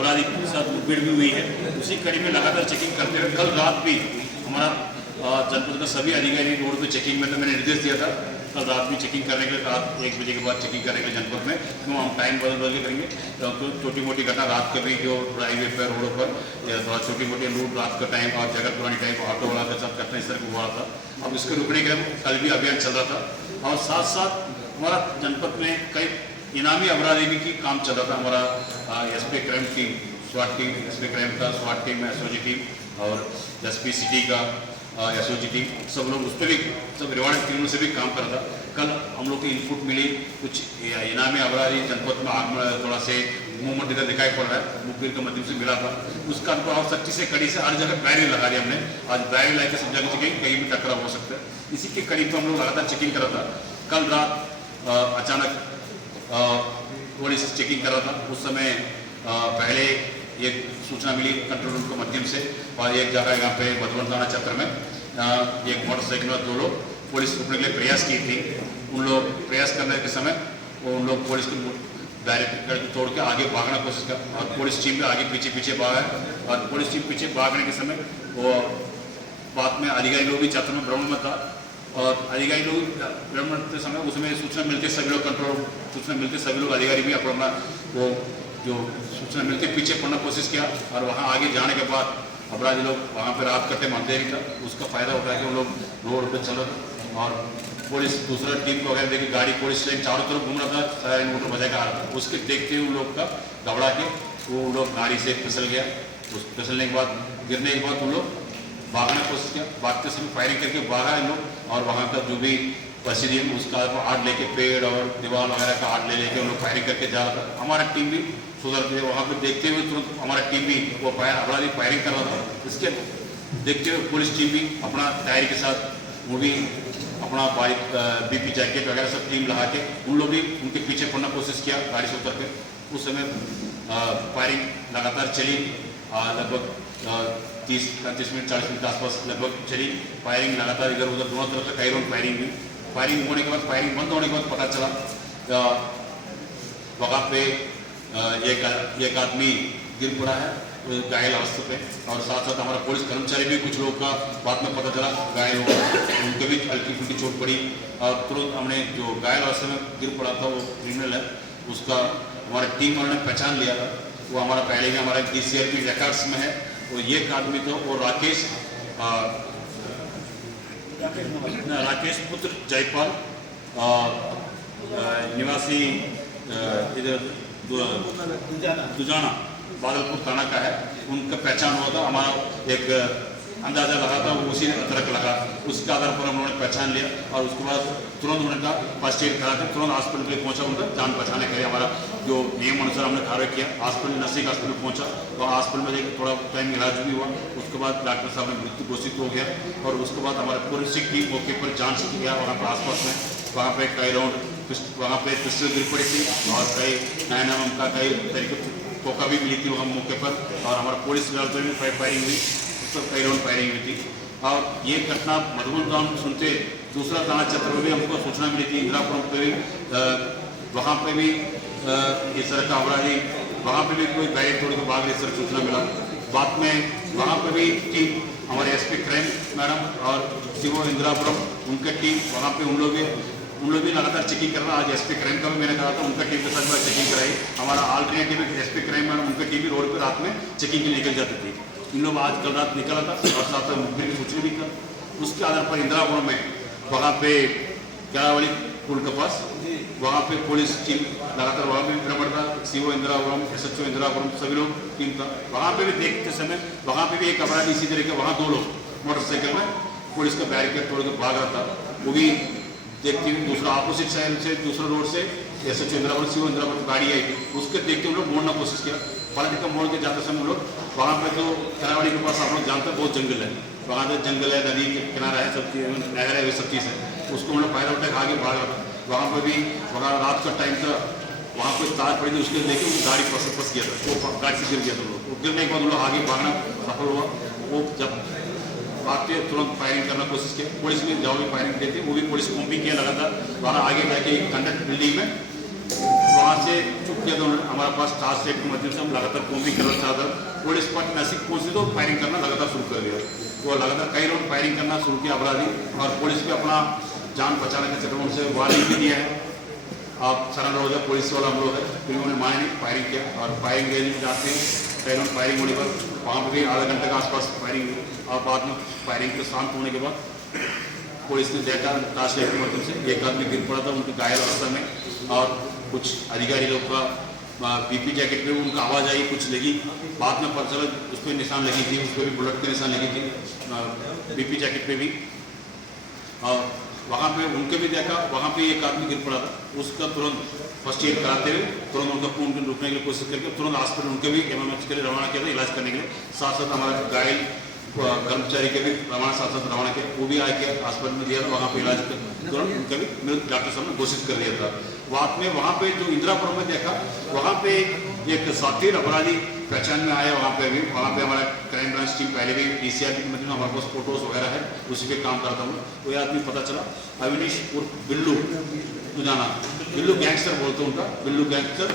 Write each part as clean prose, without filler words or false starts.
अपराधी के साथ मुठभेड़ भी हुई है। उसी कड़ी में लगातार चेकिंग करते हुए कल रात भी हमारा जनपद का सभी अधिकारी रोड पे चेकिंग में, तो मैंने निर्देश दिया था कल रात भी चेकिंग करने के लिए, रात 1 बजे के बाद चेकिंग करने के लिए जनपद में, क्यों हम टाइम बदल के करेंगे। तो छोटी मोटी घटना रात के भी जो हाईवे पर रोडों पर थोड़ा छोटी मोटी लूट रात का टाइम और जगह पुरानी टाइम ऑटो वाला के साथ घटना इस तरह हुआ था। अब इसको रोकने के लिए कल भी अभियान चल रहा था और साथ साथ हमारा जनपद में कई इनामी अपराधी भी की काम चल रहा था। हमारा एसपी क्राइम टीम, स्वाट टीम, एसपी क्राइम का स्वाट टीम, एसओजी टीम और एसपी सिटी का एसओजी टीम, सब लोग उस पर भी सब रिवार्ड टीमों से भी काम कर रहा था। कल हम लोग की इनपुट मिली, कुछ इनामी अपराधी जनपद में आग में थोड़ा से मूवमेंट इधर दिखाई पड़ रहा है, मुखबिर के माध्यम से मिला था। उसका और सख्ती से कड़ी से हर जगह बैरियर लगा दिया हमने। आज बैरियर ला के सब जगह चेकिंग, कहीं भी टकराव हो सकता है। इसी के करीब पर हम लोग लगातार चेकिंग कर रहा था। कल रात अचानक पुलिस चेकिंग कर रहा था, उस समय पहले एक सूचना मिली कंट्रोल रूम के माध्यम से और एक जगह यहाँ पे बदवन थाना क्षेत्र में एक मोटरसाइकिल में 2 लोग पुलिस रोकने के लिए प्रयास की थी। उन लोग प्रयास करने के समय उन लोग पुलिस को बैरिकेड तोड़ के आगे भागने की कोशिश कर और पुलिस टीम भी आगे पीछे पीछे भागा है। और पुलिस टीम पीछे भागने के समय वो बाद में अधिकारी लोग भी क्षेत्र में भ्रमण में था और अधिकारी लोग भ्रमण करते समय उसमें सूचना मिलते सभी लोग कंट्रोल सूचना मिलते सभी लोग अधिकारी भी अपना वो जो सूचना मिलते पीछे पड़ने की कोशिश किया और वहाँ आगे जाने के बाद अपराधी लोग वहाँ पर रात करते मानते ही था। उसका फायदा उठा के उन लोग रोड पर चल रहे और पुलिस दूसरा टीम को अगर देखिए गाड़ी पुलिस लाइन चारों तरफ घूम रहा था, सारे मोटर बजा के आ रहा था। उसके देखते हुए उन लोग का दौड़ा के वो लोग गाड़ी से फिसल गया। उस फिसलने के बाद गिरने के बाद उन लोग भागने की कोशिश किया, भागते समय फायरिंग करके भागा इन लोग और वहाँ का जो भी परिस्थिति है उसका आड़ लेके पेड़ और दीवार वगैरह का आड़ ले लेके उन लोग फायरिंग करके जा रहा था। हमारा टीम भी सुधर के वहाँ पर देखते हुए तुरंत हमारा टीम भी वो अपराधी फायरिंग कर रहा था। इसके देखते हुए पुलिस टीम भी अपना तैयारी के साथ वो भी अपना बाइक BP जैकेट वगैरह सब टीम लगा के उन लोग भी उनके पीछे पड़ने की कोशिश किया गाड़ी से उतर के। उस समय फायरिंग लगातार चली, लगभग 30-35 मिनट 40 मिनट के आसपास लगभग चली फायरिंग लगातार इधर उधर दोनों तरफ से कई राउंड फायरिंग हुई। फायरिंग होने के बाद फायरिंग बंद होने के बाद पता चला वहाँ पे एक आदमी गिर पड़ा है घायल अवस्था पे और साथ साथ हमारा पुलिस कर्मचारी भी कुछ लोग का बाद में पता चला घायल हो गए, उनके भी हल्की फुल्की चोट पड़ी और तुरंत हमने जो घायल अवस्था में गिर पड़ा था वो क्रिमिनल है, उसका हमारी टीम वालों ने पहचान लिया था। वो हमारा पहले ही हमारा DCRP रिकॉर्ड्स में है। वो ये आदमी तो वो राकेश पुत्र जयपाल निवासी इधर दुजाना बादलपुर थाना का है। उनका पहचान हुआ था, हमारा एक अंदाजा लगा था वो उसी तरह का लगा, उसके आधार पर हम लोगों ने पहचान लिया और उसके बाद तुरंत उनका फर्स्ट एड करा के तुरंत हॉस्पिटल पे पहुंचा। उनका जान बचाने के लिए हमारा जो नियम अनुसार हमने कार्य किया, हॉस्पिटल नजदीक हॉस्पिटल पहुंचा तो हॉस्पिटल में देखिए थोड़ा टाइम इलाज भी हुआ। उसके बाद डॉक्टर साहब ने मृत्यु घोषित हो गया और उसके बाद हमारे फोरेंसिक टीम मौके पर जांच किया वहाँ पर आसपास में, वहाँ पर कई राउंड वहाँ पर पिस्टल गिर पड़ी थी और कई नया नाम का कई तरीके टोका भी मिली थी वहाँ मौके पर और हमारा पुलिस पर भी फायरिंग हुई, उस पर कई राउंड फायरिंग हुई थी। और ये घटना मधुबन गाँव सुनते दूसरा थाना क्षेत्र में भी हमको सूचना मिली थी, इंदिरापुरम पे भी वहाँ पे भी इस तरह का अपराधी वहाँ पे भी कोई बैरियर तोड़ के भाग इस तरह सूचना मिला। बाद में वहाँ पे भी टीम हमारे SP क्राइम मैडम और सीओ इंदिरापुरम उनका टीम वहाँ पे उन लोग भी लगातार चेकिंग कर रहा। आज SP क्राइम का भी मैंने कहा था उनका टीम के साथ चेकिंग कराई। हमारा ऑल्टरनेटिव SP क्राइम मैडम उनका टीम भी रोड पर रात में चेकिंग के लिए निकल जाती थी। इन लोग आज कल रात निकला था और साथ में मुखबिर की सूचना भी कर उसके आधार पर इंदिरापुरम में वहाँ पे क्यावाली पुल के पास वहाँ पे पुलिस टीम लगातार वहाँ पे भ्रमण था, CO इंदिरापुरम SHO इंदिरापुरम सभी लोग टीम था। वहाँ पे भी देखते समय वहाँ पे भी एक अपराधी इसी तरह के वहाँ 2 लोग मोटरसाइकिल में पुलिस का बैरिकेड तोड़ के भाग रहा था। वो भी देखते हुए दूसरा अपोजिट साइड से दूसरा रोड से SHO इंदिरापुरम CO इंदिरापुरम गाड़ी आई थी, उसके देखते हम लोग मोड़ने की कोशिश किया। पॉलिटिका मोड़ के जाते समय हम लोग वहाँ पे तो करावाड़ी के पास आप लोग जानते हैं बहुत जंगल है, वहाँ पे जंगल है, नदी के किनारा है, सब चीज़ नहर है, वे सब चीज़ है। उसको हम लोग फायदा उठा के आगे भाग रहा था। वहाँ पर भी वहाँ रात का टाइम था, वहाँ कोई तार पड़ी थी उसके देखे वो गाड़ी फंस गया था, वो गाड़ी से गिर गया था। लोग गिरने के बाद लोग आगे भागना सफल हुआ। वो जब भागते तुरंत फायरिंग करने की कोशिश की, पुलिस ने जवाबी फायरिंग देती, वो भी पुलिस को भी किया लगातार। वहाँ आगे जाके कंडक्ट बिल्डिंग में वहाँ से चुप किया तो हमारे पास टास्क सेट के माध्यम से हम लगातार कॉम्बिंग करना चाहता पुलिस स्पॉट नसीब पहुँची तो फायरिंग करना लगातार शुरू कर दिया। वो लगातार कई राउंड फायरिंग करना शुरू किया अपराधी, और पुलिस भी अपना जान बचाने के चक्कर में उनसे वार्निंग भी दिया है, आप सरेंडर हो जाए, पुलिस वाला हम लोग है। फिर उन्होंने माने नहीं, फायरिंग किया, और फायरिंग रेंज में जाते हैं कई राउंड फायरिंग होने पर वहाँ पर भी आधा घंटे के आसपास फायरिंग हुई, और बाद में फायरिंग के शांत होने के बाद पुलिस ने देखा टास्क के माध्यम से एक आदमी गिर पड़ा था, उनके घायल अवस्था में, और कुछ अधिकारी लोग का बीपी जैकेट पे उनका आवाज़ आई, कुछ लगी, बाद में पता चला उस पर निशान लगी थी, उस पर भी बुलेट के निशान लगी थी बीपी जैकेट पे भी। और वहाँ पे उनके भी देखा, वहाँ पे एक आदमी गिर पड़ा था, उसका तुरंत फर्स्ट एड कराते हुए तुरंत उनका खून को रोकने के लिए कोशिश करके तुरंत हॉस्पिटल उनके भी एमएमएच के लिए रवाना किया था इलाज करने के लिए। साथ साथ हमारा घायल कर्मचारी के भी रवाना साथ साथ रवाना किया, वो भी आके हॉस्पिटल में दिया था, वहाँ पे इलाज तुरंत उनका भी मृत डॉक्टर साहब ने घोषित कर दिया था। बाद में वहाँ पे जो इंदिरापुरम में देखा, वहाँ पे एक साथी अपराधी पहचान में आया, वहाँ पे भी हमारा क्राइम ब्रांच टीम पहले भी डीसीआर की मतलब हमारे पास फोटोज वगैरह है, उसी पे काम करता हूँ। वो आदमी पता चला अविनीश उर्फ बिल्लू दुजाना, बिल्लू गैंगस्टर बोलते हैं उनका, बिल्लू गैंगस्टर,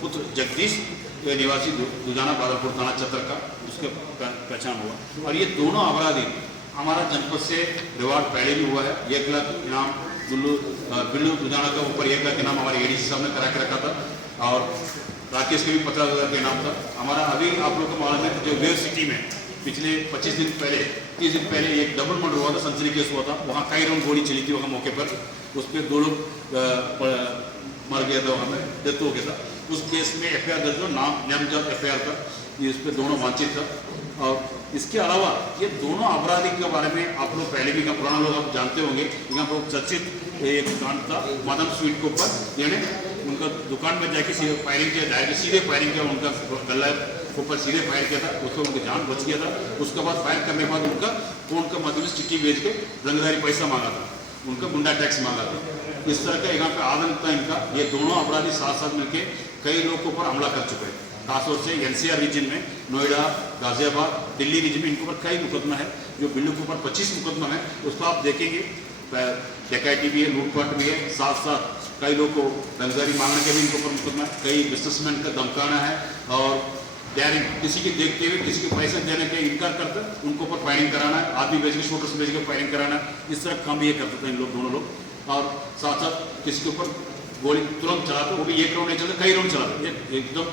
पुत्र जगदीश निवासी दुजाना बादलपुर थाना चतर का, उसके पहचान हुआ। और ये दोनों अपराधी हमारा जनपद से रिवार्ड पहले भी हुआ है, 1 लाख इनाम बिल्लू दुजाना का ऊपर 1 लाख इनाम हमारे एडीसी साहब ने करा के रखा था, और राकेश के भी 50,000 का इनाम था हमारा। अभी आप लोग को मालूम है जो वेव सिटी में पिछले 25 दिन पहले 30 दिन पहले एक डबल मर्डर हुआ था, सेंचुरी केस हुआ था, वहाँ कई राउंड गोली चली थी वहाँ मौके पर, उस पर 2 लोग मर गया था, वहाँ में डेथ हो गया था। उस केस में FIR दर्ज हुआ, नामजद FIR का, ये इस पर दोनों वांछित था। और इसके अलावा ये दोनों अपराधी के बारे में आप लोग पहले भी पुराना लोग आप जानते होंगे, यहाँ पर चर्चित एक कांड था मदन स्वीट के ऊपर, यानी उनका दुकान में जाके सीधे फायरिंग किया, डायरेक्ट सीधे फायरिंग किया, उनका गला के ऊपर सीधे फायर किया था, उसको उनकी जान बच गया था। उसके बाद फायर करने के बाद उनका फोन का माध्यम से चिट्ठी भेज के रंगदारी पैसा मांगा था, उनका गुंडा टैक्स मांगा था। इस तरह का यहाँ पे आतंक था इनका। ये दोनों अपराधी साथ साथ मिलकर कई लोगों के ऊपर हमला कर चुके हैं, खासतौर से NCR रीजन में, नोएडा, गाजियाबाद, दिल्ली रीजन में इनके ऊपर कई मुकदमा है। जो बिल्लू के ऊपर 25 मुकदमा है, उसको आप देखेंगे डकैती भी है, लूटपाट भी है, साथ साथ कई लोग को रंगदारी मांगने के भी इनके ऊपर मुकदमा है, कई बिजनेसमैन का धमकाना है, और डायरेक्ट किसी के देखते हुए किसी के पैसे देने के इनकार करते उनको ऊपर फायरिंग कराना है, आदमी बेच के शूटर्स बेच के फायरिंग कराना है, इस तरह काम ये करते थे इन लोग दोनों लोग। और साथ साथ किसी के ऊपर गोली तुरंत चलाते, वो भी 1 राउंड नहीं चलते, कई राउंड चलाते, एकदम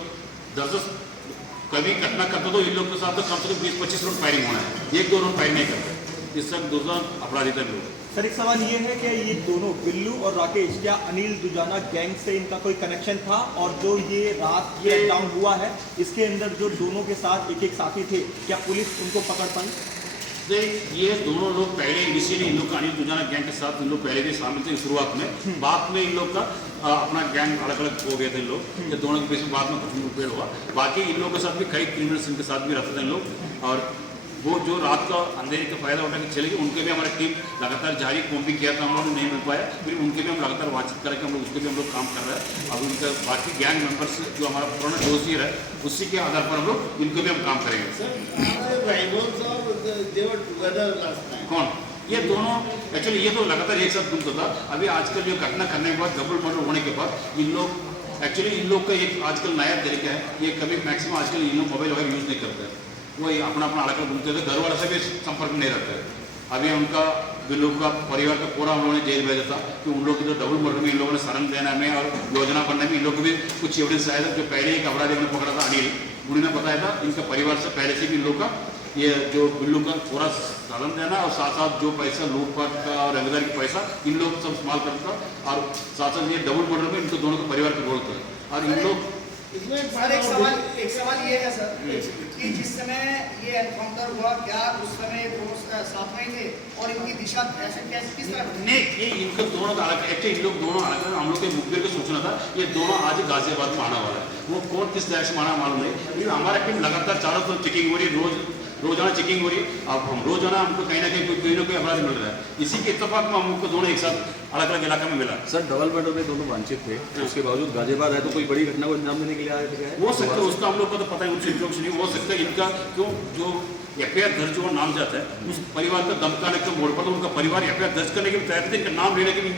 10-10 कभी घटना करते तो इन लोग के साथ तो कम से कम 20-25 राउंड फायरिंग होना है, 1-2 राउंड फायरिंग नहीं करते। इस तरह दूसरा अपराधी थे लोग। सर, एक सवाल ये है कि ये दोनों बिल्लू और राकेश, क्या अनिल दुजाना गैंग से इनका कोई कनेक्शन था? और जो ये रात ये डाउन हुआ है, इसके अंदर जो दोनों के साथ एक साथी थे, क्या पुलिस उनको पकड़ पाई? ये दोनों लोग पहले इनिशियली इन लोग का अनिल दुजाना गैंग के साथ इन लोग पहले भी शामिल थे शुरुआत में, बाद में इन लोग का अपना गैंग अलग अलग हो गए थे इन लोग, ये दोनों के बीच में बाद में कुछ मुठभेड़ हुआ। बाकी इन लोगों के साथ भी कई क्रिमिनल्स इनके साथ भी रहते थे इन लोग, और वो जो रात का अंधेरे का फायदा उठा के चले गए, उनके भी हमारी टीम लगातार जारी कॉम्बिंग किया था, हम लोगों ने नहीं मिल पाया, फिर उनके भी हम लगातार बातचीत करके हम लोग उसके भी हम लोग काम कर रहे हैं। अब उनका बाकी गैंग मेंबर्स जो हमारा पुराना डोसियर है, उसी के आधार पर हम लोग इनको भी हम काम करेंगे। कौन? ये दोनों एक्चुअली ये तो लगातार एक साथ घूमता था। अभी आजकल जो घटना करने के बाद, डबल मर्डर होने के बाद, इन लोग एक्चुअली इन लोग का एक आजकल नया तरीका है, ये कभी मैक्सिमम आजकल इन लोग मोबाइल वगैरह यूज़ नहीं करते हैं, वो अपना अपना अलग अलग घूमते थे, घर वाले से भी संपर्क नहीं रहता है। अभी उनका बिल्लू का परिवार का पूरा हम लोगों ने जेल भेजा था कि उन लोग की जो डबल मर्डर में इन लोगों ने शरण देने में और योजना बनने में इन लोग को भी कुछ एविडेंस आया था। जो पहले एक अपराधी हमने पकड़ा था अनिल, उन्होंने बताया था इनका परिवार से पहले से भी इन लोग का ये जो बिल्लू का पूरा साधन देना और साथ साथ जो पैसा लूटपाट का और रंगदारी का पैसा इन लोग सब इस्तेमाल करता, और साथ साथ ये डबल मर्डर में इनको दोनों के परिवार के रोल था। और इन लोग सर, एक सवाल ये है सर कि जिस समय ये एनकाउंटर हुआ, क्या उस समय दोनों साथ में थे और इनकी दिशा ऐसे कैसे किस तरह? नहीं, ये इनका दोनों का अलग एक्चुअली इन लोग दोनों अलग है। हम लोग के मुखबिर को सूचना था ये दोनों आज गाजियाबाद में आने वाला है, वो कौन किस तरह से माना मालूम नहीं, लेकिन हमारा टीम लगातार चारों तरफ चेकिंग हो रही है, रोजाना चेकिंग हो रही है। अब हम रोजाना हमको कहीं ना कहीं कोई ना कोई अपराध मिल रहा है, इसी के इत्तेफाक में हमको दोनों एक साथ अलग अलग इलाके में मिला। सर, डबल मर्डर में दोनों वांछित थे, उसके बावजूद गाजियाबाद है तो कोई बड़ी घटना को अंजाम देने के लिए आए थे? हो सकता है, उसका हम लोग को तो पता है, उनसे इंट्रोडक्शन नहीं हो सकता है इनका क्यों जो FIR दर्ज हुआ नाम जाता है उस परिवार का धमकाने के मोड़ पर, तो उनका परिवार FIR दर्ज करने के लिए तैयार थे, इनका नाम लेने के लिए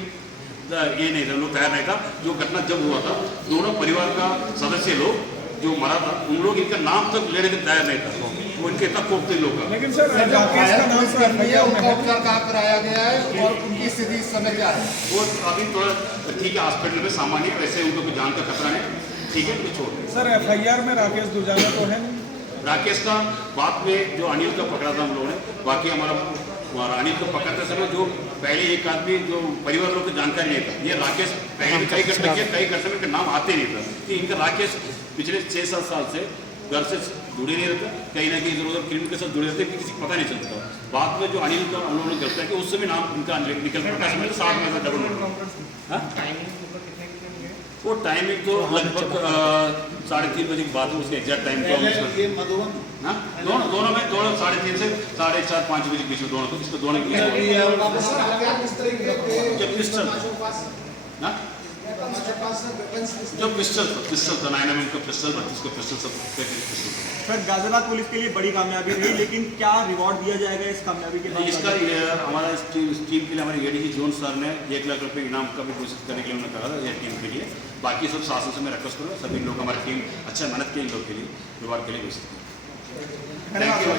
ये नहीं था, लोग तैयार नहीं था। जो घटना जब हुआ था, दोनों परिवार का सदस्य लोग जो मरा था, उन लोग इनका नाम तक लेने के तैयार नहीं था। वो इनके इतना कोप थे लोग का। लेकिन सर राकेश का नाम तो भैया उनका उपचार कहाँ कराया गया है और उनकी स्थिति इस समय क्या है? वो अभी थोड़ा ठीक है, हॉस्पिटल में सामान्य है, वैसे उनको कोई जान का खतरा नहीं, ठीक है, उनको छोड़ दें। सर FIR में राकेश दुजाना तो है नहीं? राकेश का बाद में जो अनिल का पकड़ा था हम लोगों ने, बाकी हमारा अनिल को पकड़ते समय जो पहले एक आदमी जो परिवार लोग को जानकारी नहीं था, ये राकेश पहले भी कई घटना किया, कई घटना में इनका नाम आते नहीं था कि इनका राकेश पिछले 6-7 साल से घर से जुड़े नहीं रहते, कहीं ना कहीं इधर उधर क्रिमिनल के साथ जुड़े रहते, किसी को पता नहीं चलता। बाद में जो अनिल का हम लोगों ने गिरफ्तार किया, उस समय नाम इनका निकल पड़ा, समय 7 में डबल वो टाइमिंग तो लगभग 3:30 बजे की बात है, उसके एग्जैक्ट टाइम तो ये मधुबन हाँ दोनों में 3:30 से 4:30-5 बजे के बीच में दोनों को, इसको दोनों जब पिस्टल ना जो पिस्टल था 9mm का पिस्टल, 32 का पिस्टल, सब पिस्टल। सर गाजियाबाद पुलिस के लिए बड़ी कामयाबी रही, लेकिन क्या रिवॉर्ड दिया जाएगा इस कामयाबी के बाद? इसका हमारा इस टीम के लिए हमारे ADG जोन सर ने 1 लाख रुपए इनाम का भी घोषित करने के लिए उन्होंने कहा था, ये टीम के लिए। बाकी सब शासन से मैं रिक्वेस्ट करूँगा, सभी लोग हमारी टीम अच्छा मेहनत किए इन लोग के लिए, रिवॉर्ड के लिए घोषित करें। Thank you.